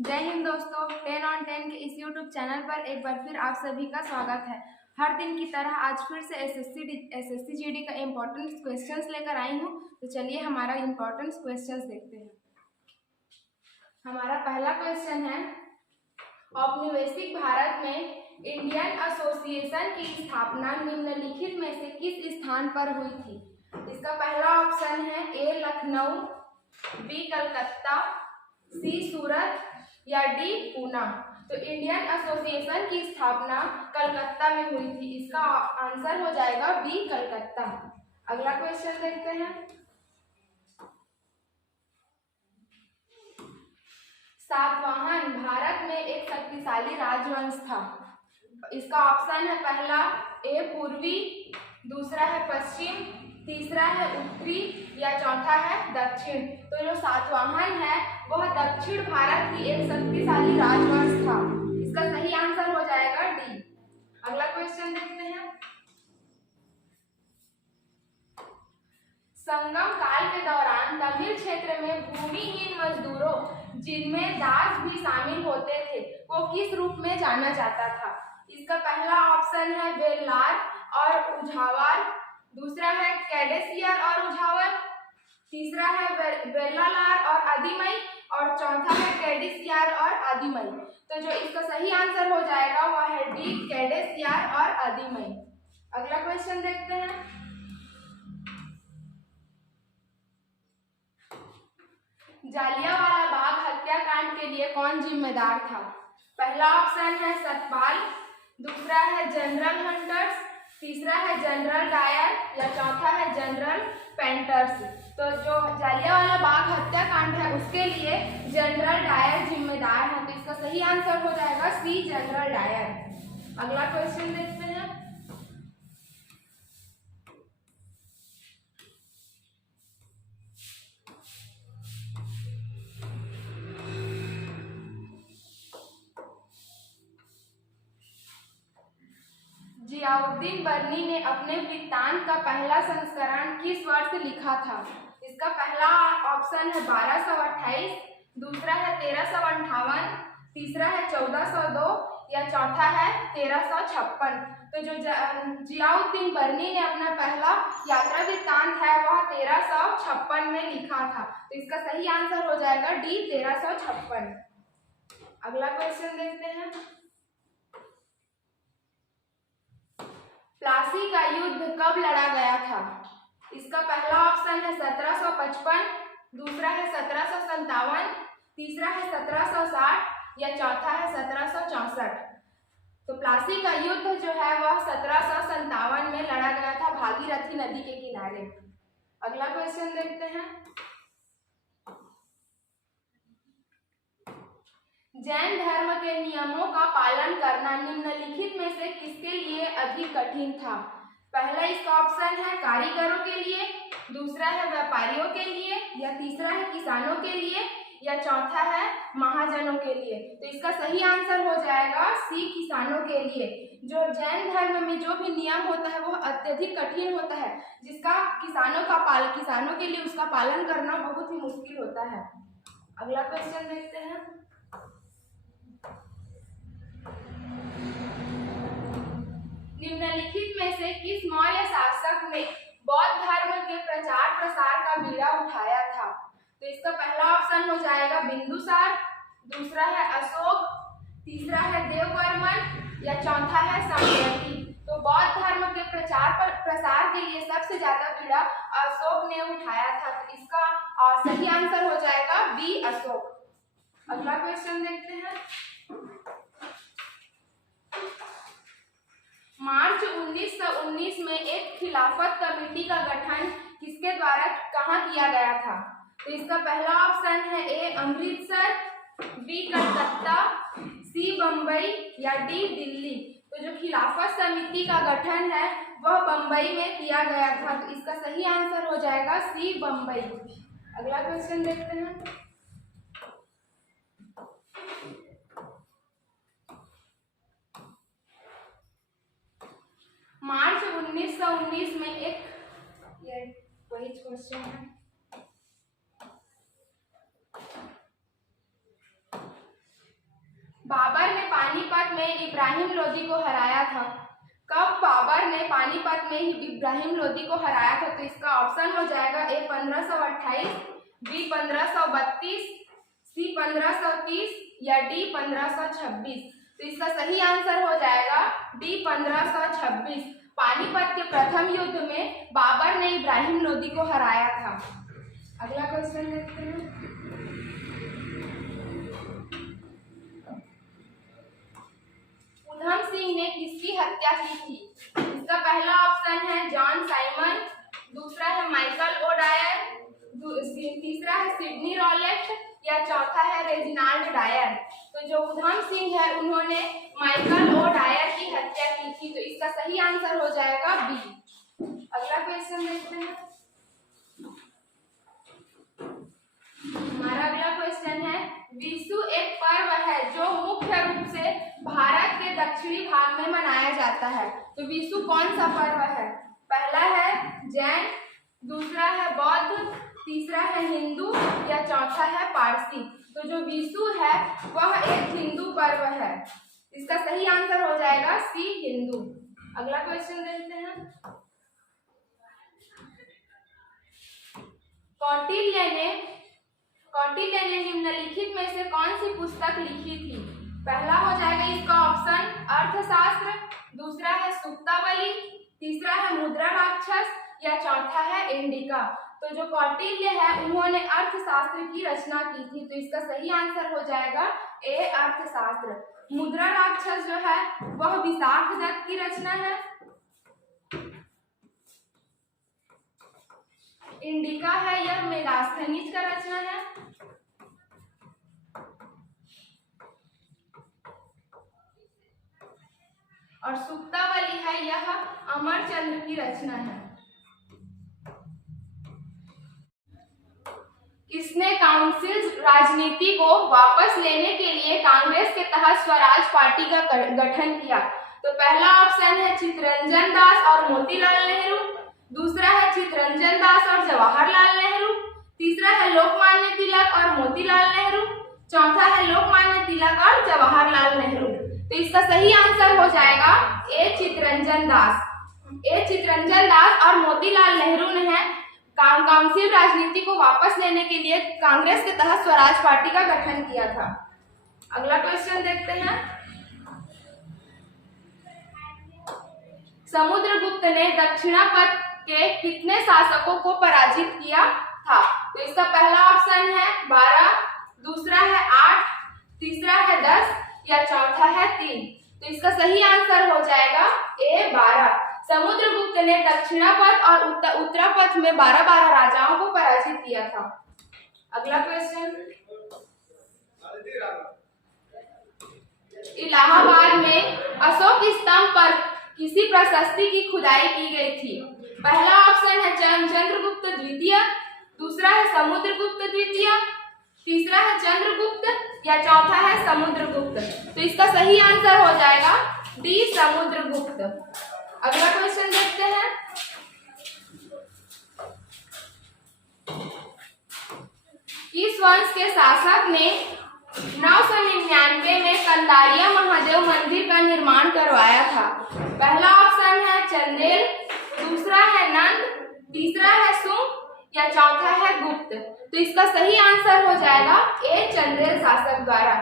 जय हिंद दोस्तों, 10 on 10 के इस YouTube चैनल पर एक बार फिर आप सभी का स्वागत है। हर दिन की तरह आज फिर से एसएससी जीडी का इम्पोर्टेंट क्वेश्चंस लेकर आई हूँ। तो चलिए हमारा इम्पोर्टेंट क्वेश्चंस देखते हैं। हमारा पहला क्वेश्चन है, औपनिवेशिक भारत में इंडियन एसोसिएशन की स्थापना निम्नलिखित में से किस स्थान पर हुई थी? इसका पहला ऑप्शन है ए लखनऊ, बी कलकत्ता, सी सूरत या डी पूना। तो इंडियन एसोसिएशन की स्थापना कलकत्ता में हुई थी। इसका आंसर हो जाएगा बी कलकत्ता। अगला क्वेश्चन देखते हैं। सातवाहन भारत में एक शक्तिशाली राजवंश था। इसका ऑप्शन है पहला ए पूर्वी, दूसरा है पश्चिम, तीसरा है उत्तरी या चौथा है दक्षिण। तो जो सातवाहन है वह दक्षिण भारत की एक शक्तिशाली राजवंश था। इसका सही आंसर हो जाएगा डी। अगला क्वेश्चन देखते हैं। संगम काल के दौरान तमिल क्षेत्र में भूमिहीन मजदूरों, जिनमें दास भी शामिल होते थे, को किस रूप में जाना जाता था? इसका पहला ऑप्शन है वेल्लार और उझावर, दूसरा है कैडेसियर और उझावर, तीसरा है वेल्लालार और आदिमई और चौथा है कैडेसियर और आदिमई। तो जो इसका सही आंसर हो जाएगा वह है डी कैडेसियर और आदिमई। अगला क्वेश्चन देखते हैं। जालियांवाला बाग हत्याकांड के लिए कौन जिम्मेदार था? पहला ऑप्शन है सतपाल, दूसरा है जनरल हंटर्स, तीसरा है जनरल डायर या चौथा है जनरल पेंटर्स। तो जो जालियांवाला बाग हत्याकांड है उसके लिए जनरल डायर जिम्मेदार है। तो इसका सही आंसर हो जाएगा सी जनरल डायर। अगला क्वेश्चन देखते हैं। जियाउद्दीन बर्नी ने अपने वृत्तांत का पहला संस्करण किस वर्ष लिखा था? इसका पहला ऑप्शन है 1228, दूसरा है 1358, तीसरा है 1402 या चौथा है 1356। तो जो जियाउद्दीन बर्नी ने अपना पहला यात्रा वृत्तांत है वह 1356 में लिखा था। तो इसका सही आंसर हो जाएगा डी 1356। अगला क्वेश्चन देखते हैं। प्लासी का युद्ध कब लड़ा गया था? इसका पहला ऑप्शन है 1755, दूसरा है 1757, तीसरा है 1760 या चौथा है 1764। तो प्लासी का युद्ध जो है वह 1757 में लड़ा गया था भागीरथी नदी के किनारे। अगला क्वेश्चन देखते हैं। जैन धर्म के नियमों का पालन करना निम्नलिखित में से किसके लिए अधिक कठिन था? पहला इसका ऑप्शन है कारीगरों के लिए, दूसरा है व्यापारियों के लिए या तीसरा है किसानों के लिए या चौथा है महाजनों के लिए। तो इसका सही आंसर हो जाएगा सी किसानों के लिए। जो जैन धर्म में जो भी नियम होता है वह अत्यधिक कठिन होता है, जिसका किसानों के लिए उसका पालन करना बहुत ही मुश्किल होता है। अगला क्वेश्चन देखते हैं। निम्नलिखित में से किस मौर्य शासक ने बौद्ध धर्म के प्रचार प्रसार का बीड़ा उठाया था? तो इसका पहला ऑप्शन हो जाएगा बिंदुसार, दूसरा है अशोक, तीसरा है देववर्मन या चौथा है साम्यवती। तो बौद्ध धर्म के प्रचार प्रसार के लिए सबसे ज्यादा बीड़ा अशोक ने उठाया था। तो इसका सही आंसर हो जाएगा बी अशोक। अगला क्वेश्चन देखते हैं। मार्च 1919 में एक खिलाफत कमेटी का गठन किसके द्वारा कहाँ किया गया था? तो इसका पहला ऑप्शन है ए अमृतसर, बी कलकत्ता, सी बम्बई या डी दिल्ली। तो जो खिलाफत समिति का गठन है वह बम्बई में किया गया था। तो इसका सही आंसर हो जाएगा सी बम्बई। अगला क्वेश्चन देखते हैं। मार्च 1919 में एक वही क्वेश्चन है। बाबर ने पानीपत में इब्राहिम लोदी को हराया था? कब बाबर ने पानीपत में इब्राहिम लोदी को हराया था? तो इसका ऑप्शन हो जाएगा ए 1528, बी 1532, सी 1530 या डी 1526। तो इसका सही आंसर हो जाएगा डी 1526। पानीपत के प्रथम युद्ध में बाबर ने इब्राहिम लोदी को हराया था। अगला क्वेश्चन देखते हैं। उधम सिंह ने किसकी हत्या की थी? इसका पहला ऑप्शन है जॉन साइमन, दूसरा है माइकल ओडायर, तीसरा है सिडनी रॉलेट या चौथा है रेजिनाल्ड डायर। तो जो उधम सिंह है उन्होंने माइकल ओडायर की हत्या की थी। तो इसका सही आंसर हो जाएगा बी। अगला क्वेश्चन देखते हैं। हमारा अगला क्वेश्चन है विशु एक पर्व है जो मुख्य रूप से भारत के दक्षिणी भाग में मनाया जाता है। तो विशु कौन सा पर्व है? पहला है जैन, दूसरा है बौद्ध, तीसरा है हिंदू या चौथा है पारसी। तो जो विशु है वह एक हिंदू पर्व है। इसका सही आंसर हो जाएगा सी हिंदू। अगला क्वेश्चन देखते हैं। कौटिल्य ने निम्नलिखित में से कौन सी पुस्तक लिखी थी? पहला हो जाएगा इसका ऑप्शन अर्थशास्त्र, दूसरा है सुक्तावली, तीसरा है मुद्रा राक्षस या चौथा है इंडिका। तो जो कौटिल्य है उन्होंने अर्थशास्त्र की रचना की थी। तो इसका सही आंसर हो जाएगा ए अर्थशास्त्र। मुद्रा राक्षस जो है वह विशाख दत्त की रचना है। इंडिका है यह मेगास्थनीज का रचना है। और सुक्तावली है यह अमरचंद्र की रचना है। किसने काउंसिल राजनीति को वापस लेने के लिए कांग्रेस के तहत स्वराज पार्टी का गठन किया? तो पहला ऑप्शन है चित्तरंजन दास और मोतीलाल नेहरू, दूसरा है चित्तरंजन दास और जवाहरलाल नेहरू, तीसरा है लोकमान्य तिलक और मोतीलाल नेहरू, चौथा है लोकमान्य तिलक और जवाहरलाल नेहरू। तो इसका सही आंसर हो जाएगा ए चित्तरंजन दास। ए चित्तरंजन दास और मोतीलाल नेहरू ने काउंसिल राजनीति को वापस लेने के लिए कांग्रेस के तहत स्वराज पार्टी का गठन किया था। अगला क्वेश्चन देखते हैं। समुद्रगुप्त ने दक्षिणापथ के कितने शासकों को पराजित किया था? तो इसका पहला ऑप्शन है 12, दूसरा है 8, तीसरा है 10 या चौथा है 3। तो इसका सही आंसर हो जाएगा ए 12। समुद्रगुप्त ने दक्षिणापथ और उत्तरापथ में 12 राजाओं को पराजित किया था। अगला क्वेश्चन। इलाहाबाद में अशोक स्तंभ पर किसी प्रशस्ति की खुदाई की गई थी? पहला ऑप्शन है चंद्रगुप्त द्वितीय, दूसरा है समुद्रगुप्त द्वितीय, तीसरा है चंद्रगुप्त या चौथा है समुद्रगुप्त। तो इसका सही आंसर हो जाएगा डी समुद्रगुप्त। अगला क्वेश्चन देखते हैं। किस वंश के शासक ने 999 में कंदारिया महादेव मंदिर का निर्माण करवाया था? पहला ऑप्शन है चंदेल, दूसरा है नंद, तीसरा है सुंग या चौथा है गुप्त। तो इसका सही आंसर हो जाएगा ए चंदेल शासक द्वारा।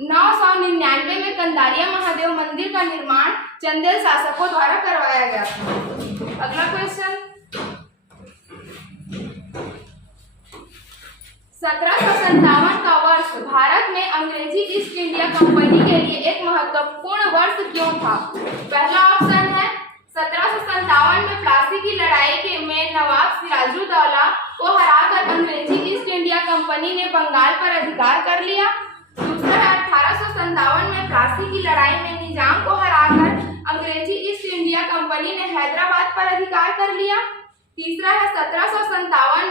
999 में कंदारिया महादेव मंदिर का निर्माण चंदेल शासकों द्वारा करवाया गया था। अगला क्वेश्चन। 1757 का वर्ष भारत में अंग्रेजी ईस्ट इंडिया कंपनी के लिए एक महत्वपूर्ण वर्ष क्यों था? पहला ऑप्शन है 1757 में प्लासी की लड़ाई में नवाब सिराजुद्दौला को हराकर अंग्रेजी ईस्ट इंडिया कंपनी ने बंगाल पर अधिकार कर लिया। दूसरा है 1857 में प्लासी की लड़ाई में निजाम को हराकर अंग्रेजी ईस्ट इंडिया कंपनी ने हैदराबाद पर अधिकार कर लिया। तीसरा है 1757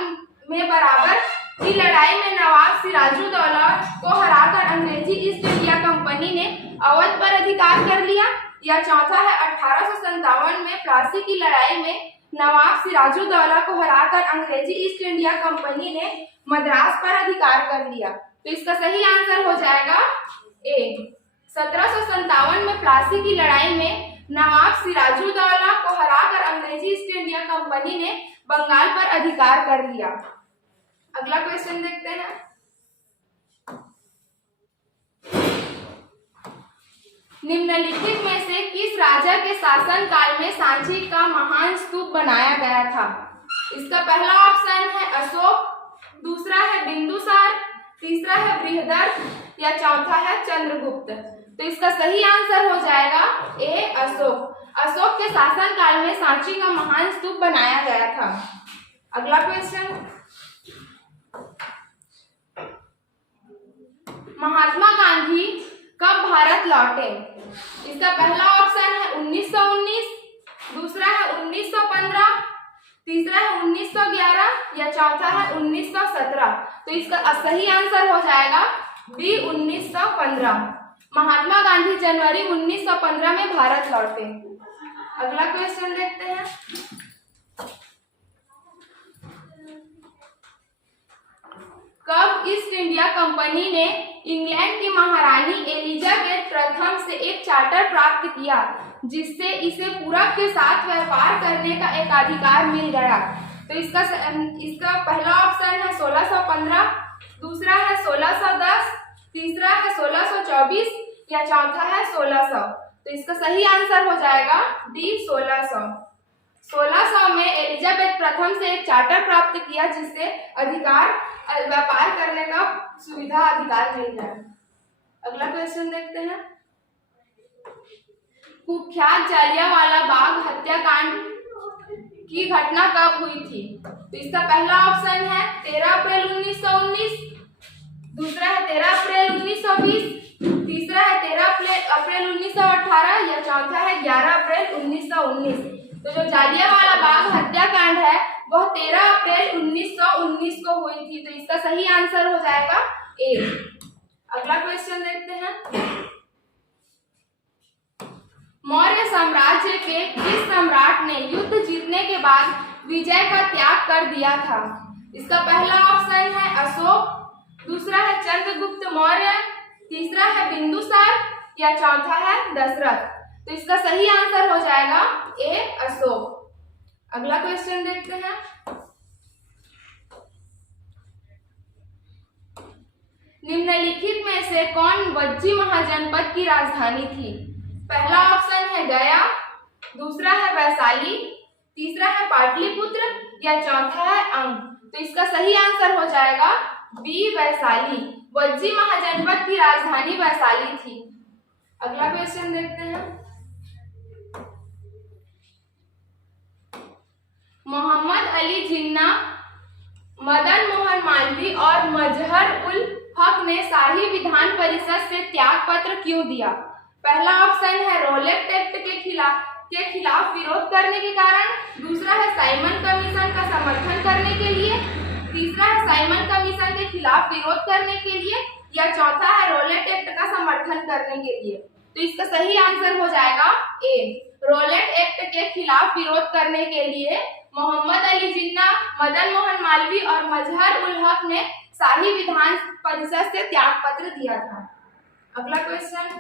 में बराबर की लड़ाई में नवाब सिराजुद्दौला को हराकर अंग्रेजी ईस्ट इंडिया कंपनी ने अवध पर अधिकार कर लिया। या चौथा है 1857 में प्लासी की लड़ाई में नवाब सिराजुद्दौला को हराकर अंग्रेजी ईस्ट इंडिया कंपनी ने मद्रास पर अधिकार कर लिया। तो इसका सही आंसर हो जाएगा ए 1757 में प्लासी की लड़ाई में नवाब सिराजुद्दौला को हराकर अंग्रेजी ईस्ट इंडिया कंपनी ने बंगाल पर अधिकार कर लिया। अगला क्वेश्चन देखते हैं। निम्नलिखित में से किस राजा के शासन काल में सांची का महान स्तूप बनाया गया था? इसका पहला ऑप्शन है अशोक, दूसरा है बिंदुसार, तीसरा है बृहदर्थ या चौथा है चंद्रगुप्त। तो इसका सही आंसर हो जाएगा ए अशोक। अशोक के शासन काल में सांची का महान स्तूप बनाया गया था। अगला क्वेश्चन, महात्मा गांधी कब भारत लौटे? इसका पहला ऑप्शन है 1919, दूसरा है 1915, तीसरा है 1911 या चौथा है 1917। तो इसका सही आंसर हो जाएगा बी 1915। महात्मा गांधी जनवरी 1915 में भारत लौटे। अगला क्वेश्चन देखते हैं। कब ईस्ट इंडिया कंपनी ने इंग्लैंड की महारानी एलिजाबेथ प्रथम से एक चार्टर प्राप्त किया जिससे इसे पूरब के साथ व्यापार करने का एक अधिकार मिल गया? तो इसका पहला ऑप्शन है 1615, दूसरा है 1610, तीसरा है 1624 या चौथा है 1600। तो इसका सही आंसर हो जाएगा डी 1600। 1600 में एलिजाबेथ प्रथम से एक चार्टर प्राप्त किया जिससे व्यापार करने का सुविधा अधिकार मिल गया। अगला क्वेश्चन देखते हैं। कुख्यात जालियांवाला बाग हत्याकांड की घटना कब हुई थी? तो इसका पहला ऑप्शन है 13 अप्रैल 1919, दूसरा है 13 अप्रैल 1920, तीसरा है 13 अप्रैल 1918 या चौथा है 11 अप्रैल 1919। तो जो जालियांवाला बाग हत्याकांड है वह 13 अप्रैल 1919 को हुई थी। तो इसका सही आंसर हो जाएगा ए। अगला क्वेश्चन देखते हैं। मौर्य साम्राज्य के किस सम्राट ने युद्ध जीतने के बाद विजय का त्याग कर दिया था? इसका पहला ऑप्शन है अशोक, दूसरा है चंद्रगुप्त मौर्य, तीसरा है बिंदुसार या चौथा है दशरथ। तो इसका सही आंसर हो जाएगा ए अशोक। अगला क्वेश्चन देखते हैं। निम्नलिखित में से कौन वज्जी महाजनपद की राजधानी थी? पहला ऑप्शन है गया, दूसरा है वैशाली, तीसरा है पाटलिपुत्र या चौथा है अंग। तो इसका सही आंसर हो जाएगा बी वैशाली। वज्जी महाजनपद की राजधानी वैशाली थी। अगला क्वेश्चन देखते हैं। मोहम्मद अली जिन्ना, मदन मोहन मालवीय और मजहर उल हक ने शाही विधान परिषद से त्याग पत्र क्यों दिया? पहला ऑप्शन है रोलेट एक्ट के खिलाफ विरोध करने के कारण, दूसरा है साइमन कमीशन का समर्थन करने के लिए, तीसरा है साइमन कमीशन के खिलाफ विरोध करने के लिए या चौथा है रोलेट एक्ट का समर्थन करने के लिए। तो इसका सही आंसर हो जाएगा ए रोलेट एक्ट के खिलाफ विरोध करने के लिए मोहम्मद अली जिन्ना, मदन मोहन मालवीय और मजहर उल हक ने शाही विधान परिषद से त्याग पत्र दिया था। अगला क्वेश्चन।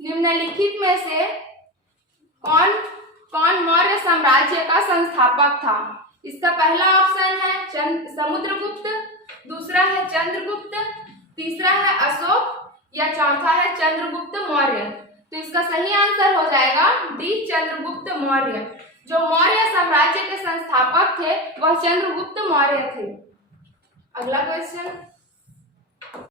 निम्नलिखित में से कौन मौर्य साम्राज्य का संस्थापक था? इसका पहला ऑप्शन है समुद्रगुप्त, दूसरा है चंद्रगुप्त, तीसरा है अशोक या चौथा है चंद्रगुप्त मौर्य। तो इसका सही आंसर हो जाएगा डी चंद्रगुप्त मौर्य। जो मौर्य साम्राज्य के संस्थापक थे वह चंद्रगुप्त मौर्य थे। अगला क्वेश्चन।